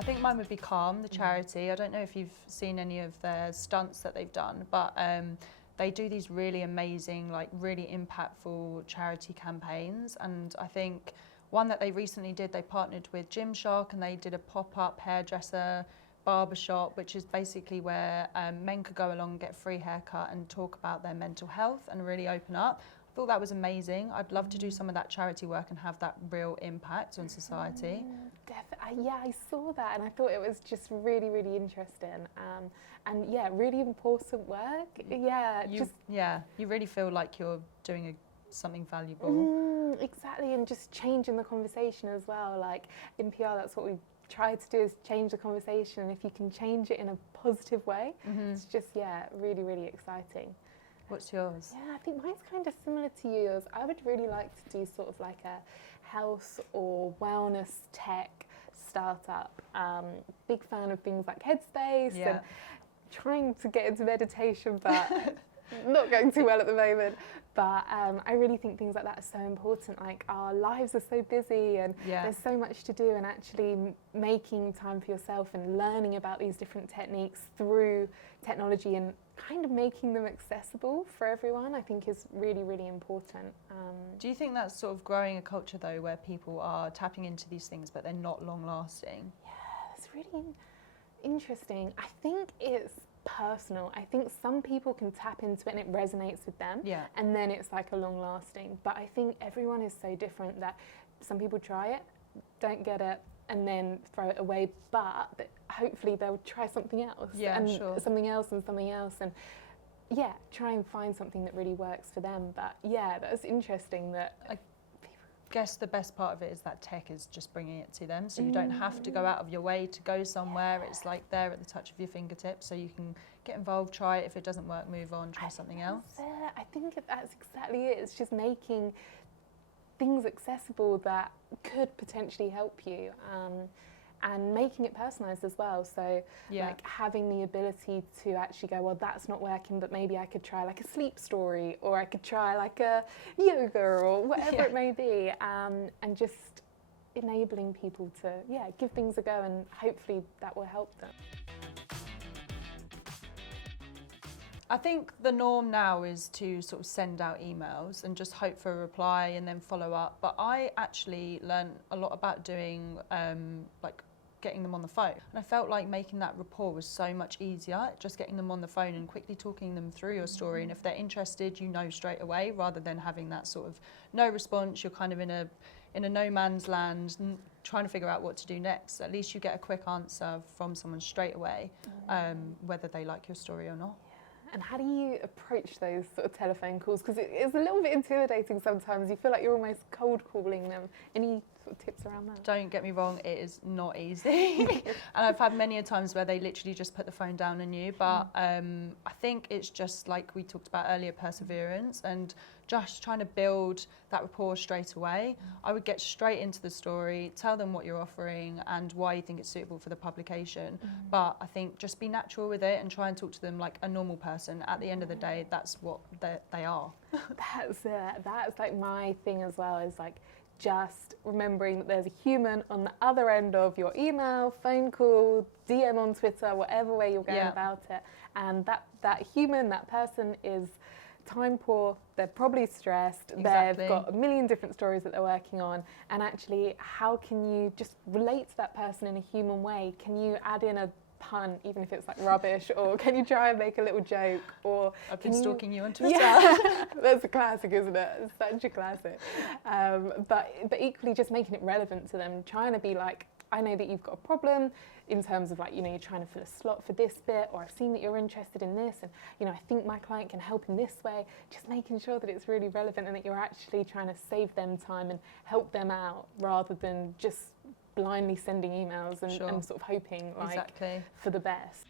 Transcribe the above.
I think mine would be Calm, the charity. I don't know if you've seen any of their stunts that they've done, but they do these really amazing, like really impactful charity campaigns. And I think one that they recently did, they partnered with Gymshark and they did a pop-up hairdresser barbershop, which is basically where men could go along and get a free haircut and talk about their mental health and really open up. I thought that was amazing. I'd love to do some of that charity work and have that real impact on society. Yeah, I saw that and I thought it was just really, really interesting. And yeah, really important work. Yeah, you really feel like you're doing something valuable. Exactly, and just changing the conversation as well. Like in PR, that's what we try to do, is change the conversation. And if you can change it in a positive way, it's just, really, really exciting. What's yours? Yeah, I think mine's kind of similar to yours. I would really like to do sort of like a health or wellness tech startup. Big fan of things like Headspace and trying to get into meditation, but not going too well at the moment. But I really think things like that are so important. Like our lives are so busy and there's so much to do, and actually making time for yourself and learning about these different techniques through technology and kind of making them accessible for everyone, I think is really, really important. Do you think that's sort of growing a culture though, where people are tapping into these things but they're not long lasting? Yeah, it's really interesting. I think it's personal. I think some people can tap into it and it resonates with them, and then it's like a long lasting. But I think everyone is so different that some people try it, don't get it, and then throw it away, but hopefully they'll try something else, something else and something else, and try and find something that really works for them. But that's interesting that I guess the best part of it is that tech is just bringing it to them, so you don't have to go out of your way to go somewhere. It's like there at the touch of your fingertips, so you can get involved, try it. If it doesn't work, move on, try something else. I think that's exactly it. It's just making things accessible that could potentially help you, and making it personalised as well. So like having the ability to actually go, well, that's not working, but maybe I could try like a sleep story, or I could try like a yoga or whatever it may be, and just enabling people to give things a go, and hopefully that will help them. I think the norm now is to sort of send out emails and just hope for a reply and then follow up. But I actually learned a lot about doing like getting them on the phone. And I felt like making that rapport was so much easier, just getting them on the phone and quickly talking them through your story. And if they're interested, you know straight away, rather than having that sort of no response. You're kind of in a no man's land, trying to figure out what to do next. At least you get a quick answer from someone straight away, whether they like your story or not. And how do you approach those sort of telephone calls? Because it's a little bit intimidating sometimes. You feel like you're almost cold calling them. Any sort of tips around that? Don't get me wrong, it is not easy. And I've had many a times where they literally just put the phone down on you. But I think it's just like we talked about earlier, perseverance and just trying to build that rapport straight away. I would get straight into the story, tell them what you're offering and why you think it's suitable for the publication. But I think just be natural with it and try and talk to them like a normal person. At the end of the day, that's what they are. That's it. That's like my thing as well, is like just remembering that there's a human on the other end of your email, phone call, DM on Twitter, whatever way you're going about it. And that human, that person is time poor, they're probably stressed, they've got a million different stories that they're working on, and actually how can you just relate to that person in a human way? Can you add in a pun, even if it's like rubbish, or can you try and make a little joke? Or I've been stalking you on Twitter. That's a classic, isn't it? It's such a classic. But equally just making it relevant to them, trying to be like, I know that you've got a problem in terms of like, you know, you're trying to fill a slot for this bit, or I've seen that you're interested in this, and you know, I think my client can help in this way. Just making sure that it's really relevant and that you're actually trying to save them time and help them out, rather than just blindly sending emails and sort of hoping like for the best.